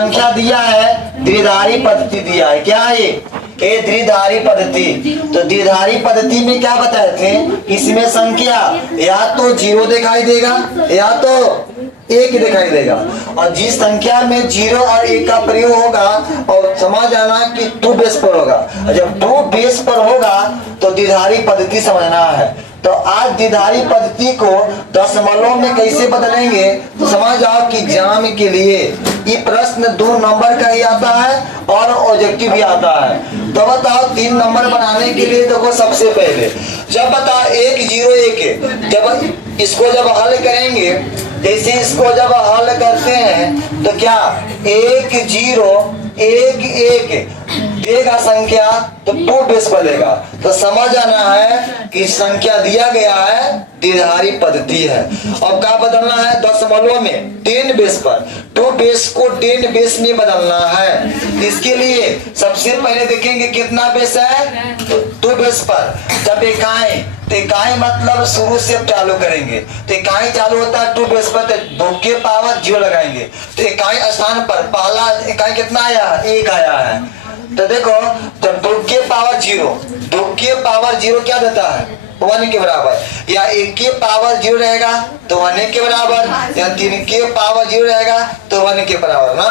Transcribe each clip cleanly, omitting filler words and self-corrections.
संख्या दिया है, द्विधारी पद्धति दिया है। क्या है ये द्विधारी पद्धति। तो द्विधारी पद्धति में क्या बताए थे, इसमें संख्या या तो 0 दिखाई देगा या तो 1 दिखाई देगा। और जिस संख्या में 0 और 1 का प्रयोग होगा और समझ आना कि 2 बेस पर होगा। और जब 2 बेस पर होगा तो द्विधारी पद्धति समझना है। तो आज द्विधारी पद्धति को दशमलव में कैसे बदलेंगे तो समझ जाओ कि एग्जाम के लिए ये प्रश्न 2 नंबर का ही आता है और ऑब्जेक्टिव भी आता है। तो बताओ 3 नंबर बनाने के लिए देखो, सबसे पहले जब बताओ 1 0 1, जब इसको जब हल करेंगे, जैसे इसको जब हल करते हैं तो क्या 1 0 1 1 देगा संख्या तो 2 बेस बनेगा। तो समझ आना है कि संख्या दिया गया है, द्विधारी पद्धति है। अब क्या बदलना है, दशमलव में 10 बेस पर 2 बेस को 10 बेस में बदलना है। इसके लिए सबसे पहले देखेंगे कितना बेस है, तो 2 बेस पर। जब इकाई, तो इकाई मतलब शुरू से चालू करेंगे, तो इकाई चालू होता है 2 बेस पर, तो 2 के पावर 0 लगाएंगे। तो इकाई स्थान पर पहला इकाई कितना आया, 1 आया है। तो देखो जब 2 के पावर 0, 2 के पावर 0 क्या देता है, 1 के बराबर। या 1 के पावर 0 रहेगा तो 1 के बराबर, या 3 के पावर 0 रहेगा तो 1 के बराबर ना।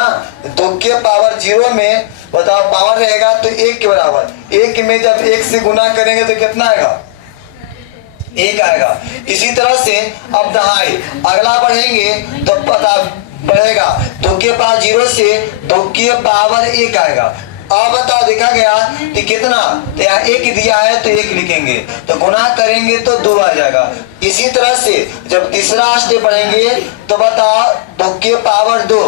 2 के पावर 0 में बताओ पावर रहेगा तो 1 के बराबर। 1 में जब 1 से गुना करेंगे तो कितना आएगा, 1 आएगा। इसी तरह से अब दहाई अगला बढ़ेंगे तो पता बढ़ेगा, 2 के पावर 0 से 2 के पावर 1 आएगा। अब बताओ देखा गया कि कितना, तो यहाँ 1 दिया है तो 1 लिखेंगे, तो गुना करेंगे तो 2 आ जाएगा। इसी तरह से जब तीसरा स्टेप बढ़ेंगे तो बताओ 2 के पावर 2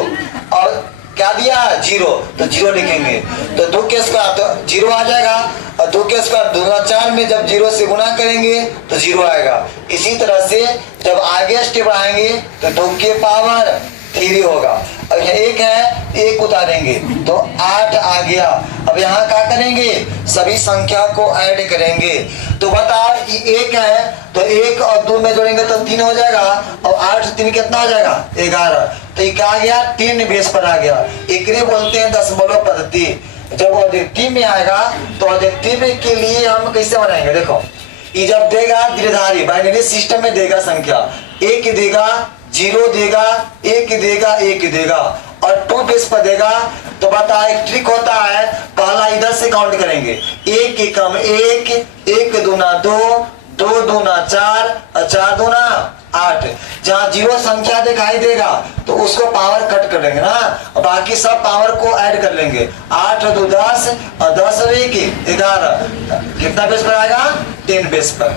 और क्या दिया 0, तो 0 लिखेंगे। तो 2 के स्क्वायर तो 0 आ जाएगा, और 2 के स्क्वायर 2 4 में जब 0 से गुना करेंगे तो 0 आएगा। इसी तरह से जब आगे स्टेप आएंगे तो 2 के पावर 3 होगा। अब यह 1 है, 1 उतारेंगे तो 8 आ गया। अब यहाँ क्या करेंगे, सभी संख्या को ऐड करेंगे। तो बताओ ये 1 है तो 1 और 2 में जोड़ेंगे तो 3 हो जाएगा, और 8 3 कितना हो जाएगा, 11। तो ये क्या आ गया, 10 बेस पर आ गया। एक बोलते हैं दशमलव पद्धति। जब ऑब्जेक्टिव में आएगा तो ऑब्जेक्टिव के लिए हम कैसे बनाएंगे, देखो ये जब देगा द्विधारी बाइनरी सिस्टम में देगा संख्या, 1 देगा 0 देगा, 1 देगा 1 देगा, और 2 बेस पर देगा। तो बता एक ट्रिक होता है, पहला इधर से काउंट करेंगे, 1 के कम 1, 1 दूना 2, 2 दूना 4 और 4 दूना 8। जहाँ 0 संख्या दिखाई देगा तो उसको पावर कट कर लेंगे ना, और बाकी सब पावर को ऐड कर लेंगे। 8 2 10 और 10 और 1 11। कितना बेस पर आएगा, 10 बेस पर।